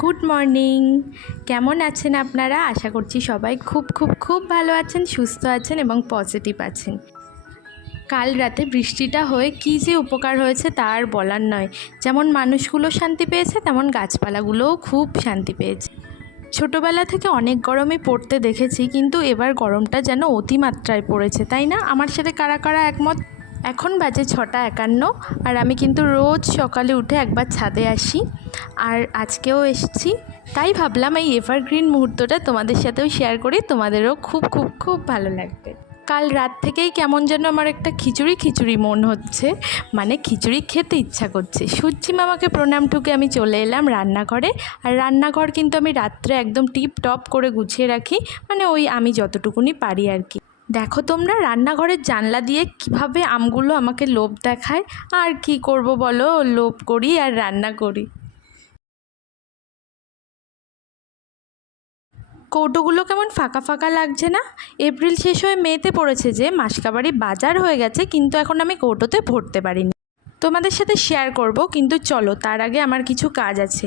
Good morning. কেমন আছেন আপনারা? আশা করছি সবাই খুব খুব খুব ভালো আছেন, সুস্থ আছেন এবং পজিটিভ আছেন। কাল রাতে বৃষ্টিটা হয়ে কী যে উপকার হয়েছে তা আর বলার নয়। যেমন মানুষগুলো শান্তি পেয়েছে, তেমন গাছপালাগুলোও খুব শান্তি পেয়েছে। ছোটোবেলা থেকে অনেক গরমই পড়তে দেখেছি, কিন্তু এবার গরমটা যেন অতিমাত্রায় পড়েছে, তাই না? আমার সাথে কারা কারা একমত? এখন বাজে 6:51 আর আমি কিন্তু রোজ সকালে উঠে একবার ছাদে আসি, আর আজকেও এসেছি। তাই ভাবলাম এই এভারগ্রিন মুহূর্তটা তোমাদের সাথেও শেয়ার করি, তোমাদেরও খুব খুব খুব ভালো লাগবে। কাল রাত থেকেই কেমন যেন আমার একটা খিচুড়ি খিচুড়ি মন হচ্ছে, মানে খিচুড়ি খেতে ইচ্ছা করছে। সূর্যি মামাকে প্রণাম ঠুকে আমি চলে এলাম রান্নাঘরে। আর রান্নাঘর কিন্তু আমি রাত্রে একদম টিপ টপ করে গুছিয়ে রাখি, মানে ওই আমি যতটুকুনি পারি আর কি। দেখো তোমরা, রান্নাঘরের জানলা দিয়ে কিভাবে আমগুলো আমাকে লোভ দেখায়। আর কি করব বলো, লোভ করি আর রান্না করি। কৌটোগুলো কেমন ফাঁকা ফাঁকা লাগছে না? এপ্রিল শেষ হয়ে মেতে পড়েছে, যে মাসকাবাড়ি বাজার হয়ে গেছে, কিন্তু এখন আমি কৌটোতে ভরতে পারিনি। তোমাদের সাথে শেয়ার করব, কিন্তু চলো তার আগে আমার কিছু কাজ আছে।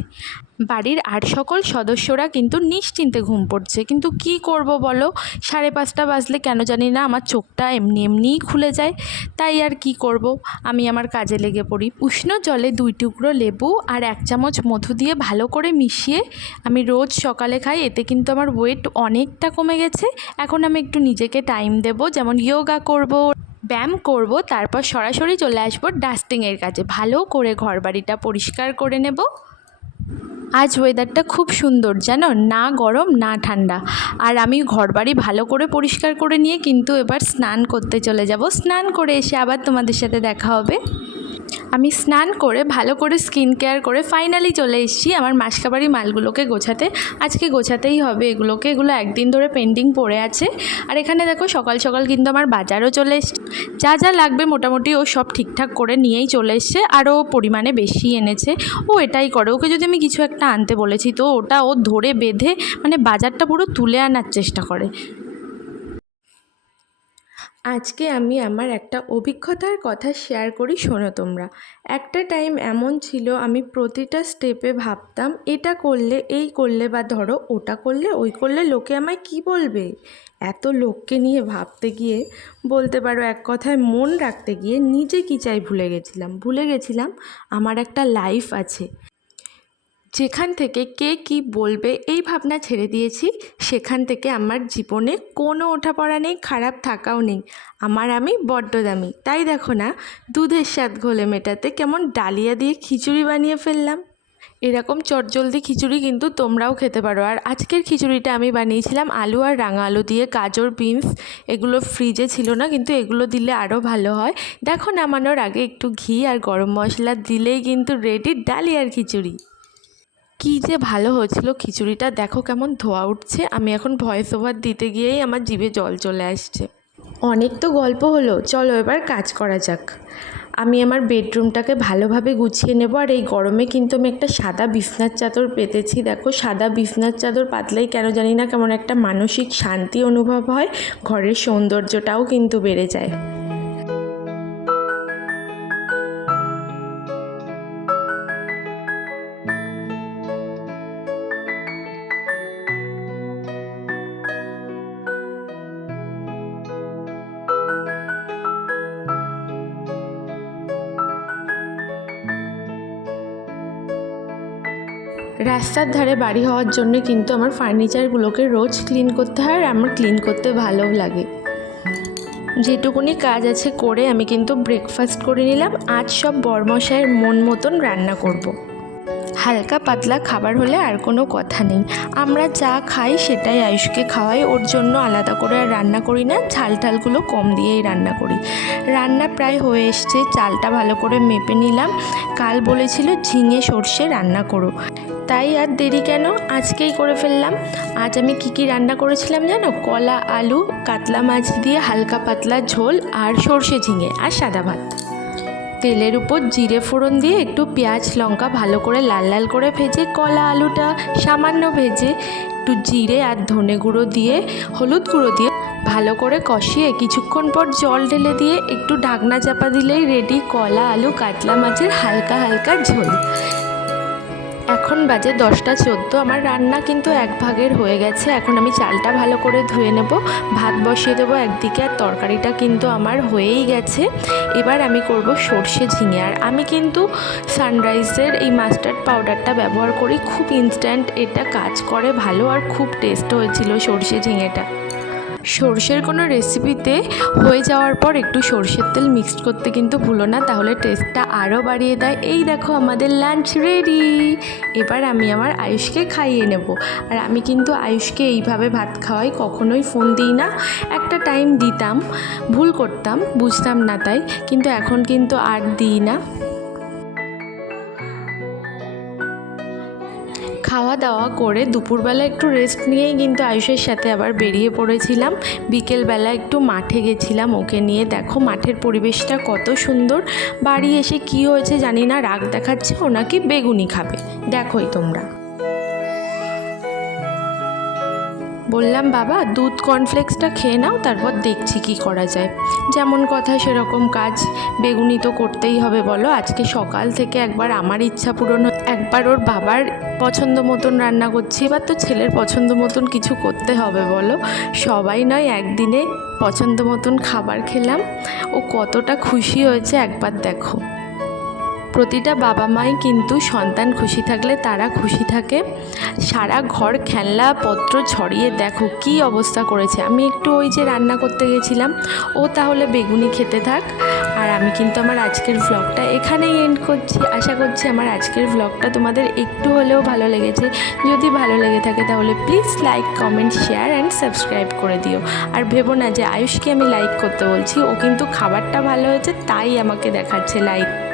বাড়ির আর সকল সদস্যরা কিন্তু নিশ্চিন্তে ঘুম পড়ছে, কিন্তু কি করব বলো, 5:30 বাজলে কেন জানি না আমার চোখটা এমনি এমনিই খুলে যায়। তাই আর কি করব, আমি আমার কাজে লেগে পড়ি। উষ্ণ জলে 2 টুকরো লেবু আর 1 চামচ মধু দিয়ে ভালো করে মিশিয়ে আমি রোজ সকালে খাই। এতে কিন্তু আমার ওয়েট অনেকটা কমে গেছে। এখন আমি একটু নিজেকে টাইম দেব, যেমন যোগা করব, ব্যায়াম করব, তারপর সরাসরি চলে আসবো ডাস্টিংয়ের কাজে। ভালো করে ঘরবাড়িটা পরিষ্কার করে নেব। আজ ওয়েদারটা খুব সুন্দর, জানো, না গরম না ঠান্ডা। আর আমি ঘরবাড়ি ভালো করে পরিষ্কার করে নিয়ে কিন্তু এবার স্নান করতে চলে যাব। স্নান করে এসে আবার তোমাদের সাথে দেখা হবে। আমি স্নান করে ভালো করে স্কিন কেয়ার করে ফাইনালি চলে এসেছি আমার মাসকাবাড়ি মালগুলোকে গোছাতে। আজকে গোছাতেই হবে এগুলোকে, এগুলো একদিন ধরে পেন্ডিং পড়ে আছে। আর এখানে দেখো সকাল সকাল কিন্তু আমার বাজারও চলে এসছে। যা যা লাগবে মোটামুটি ও সব ঠিকঠাক করে নিয়েই চলে এসছে, আরও পরিমাণে বেশি এনেছে। ও এটাই করে, ওকে যদি আমি কিছু একটা আনতে বলেছি তো ওটা ও ধরে বেঁধে মানে বাজারটা পুরো তুলে আনার চেষ্টা করে। আজকে আমি আমার একটা অভিজ্ঞতার কথা শেয়ার করি, শোনো তোমরা। একটা টাইম এমন ছিল, আমি প্রতিটা স্টেপে ভাবতাম এটা করলে এই করলে, বা ধরো ওটা করলে ওই করলে লোকে আমায় কি বলবে। এত লোককে নিয়ে ভাবতে গিয়ে, বলতে পারো এক কথায় মন রাখতে গিয়ে নিজে কী চাই ভুলে গেছিলাম আমার একটা লাইফ আছে, যেখান থেকে কে কি বলবে এই ভাবনা ছেড়ে দিয়েছি। সেখান থেকে আমার জীবনে কোনো ওঠাপড়া নেই, খারাপ থাকাও নেই। আমি বড্ড দামি। তাই দেখো না, দুধের স্বাদ ঘোলে মেটাতে কেমন ডালিয়া দিয়ে খিচুড়ি বানিয়ে ফেললাম। এরকম চটজলদি খিচুড়ি কিন্তু তোমরাও খেতে পারো। আর আজকের খিচুড়িটা আমি বানিয়েছিলাম আলু আর রাঙা আলু দিয়ে, গাজর, বিনস। এগুলো ফ্রিজে ছিল না, কিন্তু এগুলো দিলে আরও ভালো হয়। দেখো, নামানোর আগে একটু ঘি আর গরম মশলা দিলেই কিন্তু রেডি ডালিয়ার খিচুড়ি। কী যে ভালো হয়েছিল খিচুড়িটা, দেখো কেমন ধোয়া উঠছে। আমি এখন ভয়েস ওভার দিতে গিয়েই আমার জিভে জল চলে আসছে। অনেক তো গল্প হলো, চলো এবার কাজ করা যাক। আমি আমার বেডরুমটাকে ভালোভাবে গুছিয়ে নেব। আর এই গরমে কিন্তু আমি একটা সাদা বিছনার চাদর পেতেছি। দেখো, সাদা বিছনার চাদর পাতলেই কেন জানি না কেমন একটা মানসিক শান্তি অনুভব হয়, ঘরের সৌন্দর্যটাও কিন্তু বেড়ে যায়। রাস্তার ধারে বাড়ি হওয়ার জন্য কিন্তু আমার ফার্নিচারগুলোকে রোজ ক্লিন করতে হয়, আর আমার ক্লিন করতে ভালোও লাগে। যেটুকুনি কাজ আছে করে আমি কিন্তু ব্রেকফাস্ট করে নিলাম। আজ সব বরমশাইয়ের মন মতন রান্না করব। হালকা পাতলা খাবার হলে আর কোনো কথা নেই। আমরা যা খাই সেটাই আয়ুষকে খাওয়াই, ওর জন্য আলাদা করে আর রান্না করি না। ঝাল ঠালগুলো কম দিয়েই রান্না করি। রান্না প্রায় হয়ে এসছে, চালটা ভালো করে মেপে নিলাম। কাল বলেছিল ঝিঙে সর্ষে রান্না করো, তাই আর দেরি কেন, আজকেই করে ফেললাম। আজ আমি কি রান্না করেছিলাম জানো? কলা, আলু, কাতলা মাছ দিয়ে হালকা পাতলা ঝোল, আর সর্ষে ঝিঙে, আর সাদা ভাত। তেলের উপর জিরে ফোড়ন দিয়ে একটু পেঁয়াজ লঙ্কা ভালো করে লাল লাল করে ভেজে, কলা আলুটা সামান্য ভেজে, একটু জিরে আর ধনে গুঁড়ো দিয়ে হলুদ গুঁড়ো দিয়ে ভালো করে কষিয়ে কিছুক্ষণ পর জল ঢেলে দিয়ে একটু ঢাকনা চাপা দিলেই রেডি কলা আলু কাতলা মাছের হালকা হালকা ঝোল। এখন বাজে 10টা 14। আমার রান্না কিন্তু এক ভাগের হয়ে গেছে। এখন আমি চালটা ভালো করে ধুয়ে নেব, ভাত বসিয়ে দেবো একদিকে, আর তরকারিটা কিন্তু আমার হয়েই গেছে। এবার আমি করব সর্ষে ঝিঙে। আর আমি কিন্তু সানরাইজের এই মাস্টার্ড পাউডারটা ব্যবহার করি, খুব ইনস্ট্যান্ট এটা কাজ করে ভালো, আর খুব টেস্ট হয়েছিল সর্ষে ঝিঙেটা। সর্ষের কোনো রেসিপিতে হয়ে যাওয়ার পর একটু সর্ষের তেল মিক্সড করতে কিন্তু ভুলো না, তাহলে টেস্টটা আরও বাড়িয়ে দেয়। এই দেখো আমাদের লাঞ্চ রেডি। এবার আমি আমার আয়ুষকে খাইয়ে নেব। আর আমি কিন্তু আয়ুষকে এইভাবে ভাত খাওয়াই, কখনোই ফোন দিই না। একটা টাইম দিতাম, ভুল করতাম, বুঝতাম না তাই, কিন্তু এখন কিন্তু আর দিই না। খাওয়া দাওয়া করে দুপুরবেলা একটু রেস্ট নিয়েই কিন্তু আয়ুষের সাথে আবার বেরিয়ে পড়েছিলাম। বিকেলবেলা একটু মাঠে গেছিলাম ওকে নিয়ে। দেখো মাঠের পরিবেশটা কত সুন্দর। বাড়ি এসে কি হয়েছে জানি না, রাগ দেখাচ্ছে, ও নাকি বেগুনি খাবে। দেখোই তোমরা। বললাম বাবা দুধ কর্নফ্লেক্সটা খেয়ে নাও, তারপর দেখছি কি করা যায়। যেমন কথা সেরকম কাজ, বেগুনি তো করতেই হবে বলো। আজকে সকাল থেকে একবার আমার ইচ্ছা পূরণ, একবার ওর বাবার পছন্দ মতন রান্না করছি, এবার তো ছেলের পছন্দ মতন কিছু করতে হবে বলো। সবাই নয় একদিনে পছন্দ মতন খাবার খেলাম। ও কতটা খুশি হয়েছে একবার দেখো। প্রতিটা বাবা মাই কিন্তু সন্তান খুশি থাকলে তারা খুশি থাকে। সারা ঘর খেলনাপত্র ছড়িয়ে দেখো কি অবস্থা করেছে। আমি একটু ওই যে রান্না করতে গেছিলাম, ও তাহলে বেগুনি খেতে থাক। আর আমি কিন্তু আমার আজকের ভ্লগটা এখানেই এন্ড করছি। আশা করছি আমার আজকের ভ্লগটা তোমাদের একটু হলেও ভালো লেগেছে। যদি ভালো লেগে থাকে তাহলে please like, comment, share and subscribe করে দিও। আর ভেবো না যে আয়ুষকে আমি লাইক করতে বলছি, ও কিন্তু খাবারটা ভালো হয়েছে তাই আমাকে দেখাচ্ছে লাইক।